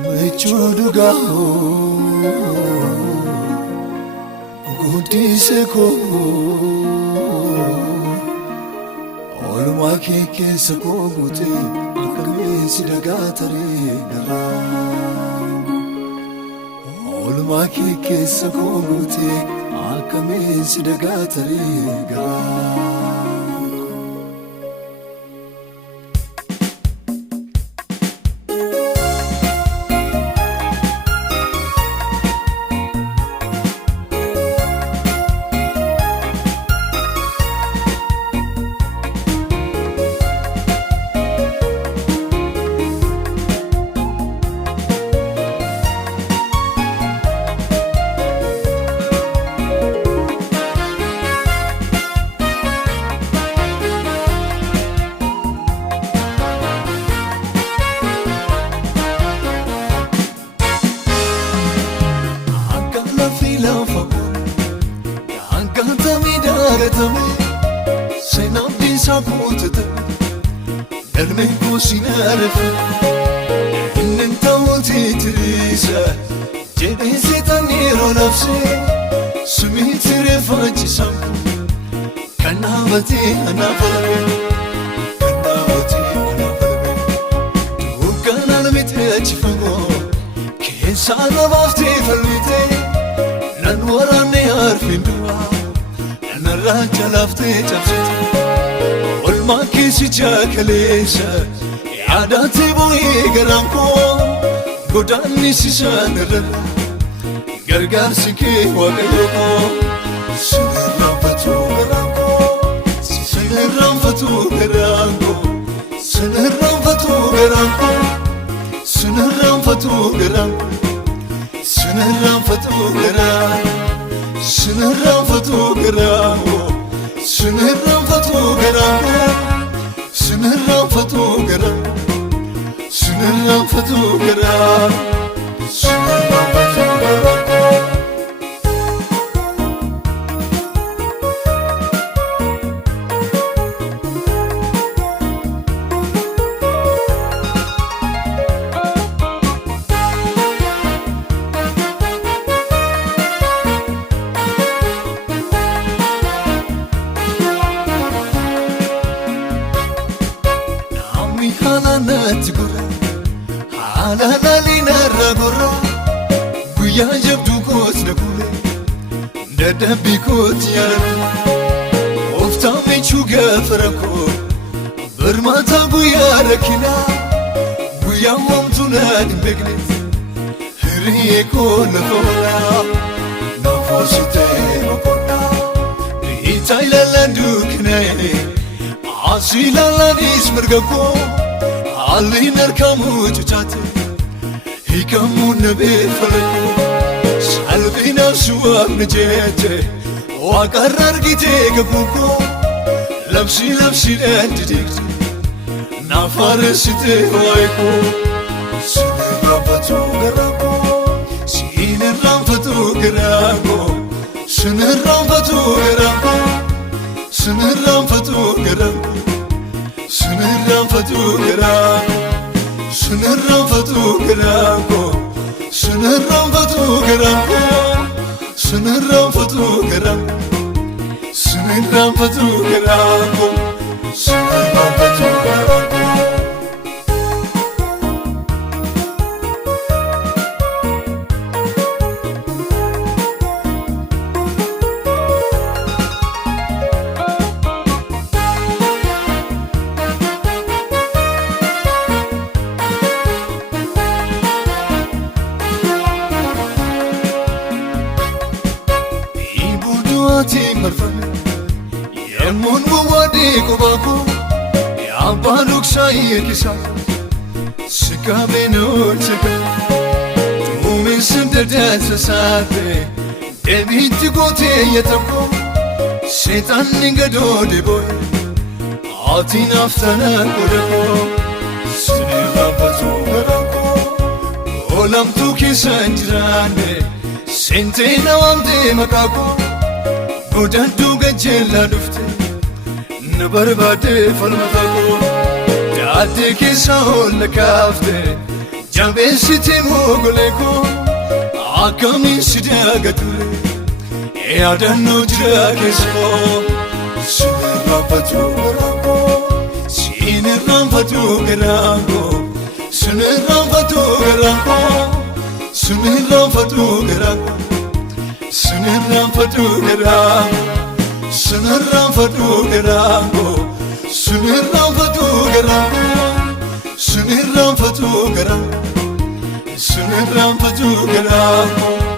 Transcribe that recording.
Mechuduga Gudiseko Oluma keke sako gute akame sidagatare gara Oluma keke sako gute akame sidagatare gara Senabdi saputata Ermeko sinarfa Nintawti trisa Jedi sitaniro nafsi Sumiti refachi sampu Kanavati anafalme Kanavati anafalme Tukanal mitechi fago Kesa navafti falmite Nanwarane arfindua Narracha lafte chapsite Olma kisi chakalesa Yaadati boye garanko Godani sisanarra Gargarsi ke waqayoko Sinirranfatu garanko Sinirranfatu garanko Sinirranfatu garanko Sinirranfatu garanko Sinirranfatu garanko Sinirranfatu garanko Sinirranfatu garanko Sinirranfatu garanko Sinirranfatu garanko Sinirranfatu garanko Halanati gora, halalina ragora, guya jabdu kot nakule, nadabi kot yara, ofta mechuga farako, bermata guya rakina, guya mamtuna dimbegnet, hirieko nafola, nafosite makona, itaila landu kinae. Asila ladis mergako Ali narkamu chuchate Hikamu nabe falako Salvi nafsu abne jeje Waqarrar gite gabuko Labsi dendidikte Nafaresite waiko Sinirranfatu garako Sinirranfatu garako Sinirranfatu garako Sinirranfatu garanko Sinirranfatu garanko Sinirranfatu garanko Sinirranfatu garanko Sinirranfatu garanko Sinirranfatu garanko Sinirranfatu garanko Marfame, yemun wadi kubako, yabaluk saye kisa, sikabe no cheka, tumi sinde dansa sate, debiti gote yetako, setan ningado deboy, ati naftana kodako, sinirranfatu garanko, olam tu kisanjrane, sente na wamde makako. Godaddu gajjella dufte barbaade falmata koo daandii keessa ol kaafte jabeessite mogolee koo akkamiin si dagature yaadannoo jira keessa koo sinirraanfatu garaan koo sinirraanfatu garaan koo sinirraanfatu garaan koo sinirraanfatu garaan koo sinirraanfatu garaan sinirraanfatu garaan koo sinirraanfatu garaan koo sinirraanfatu garaan sinirraanfatu garaan koo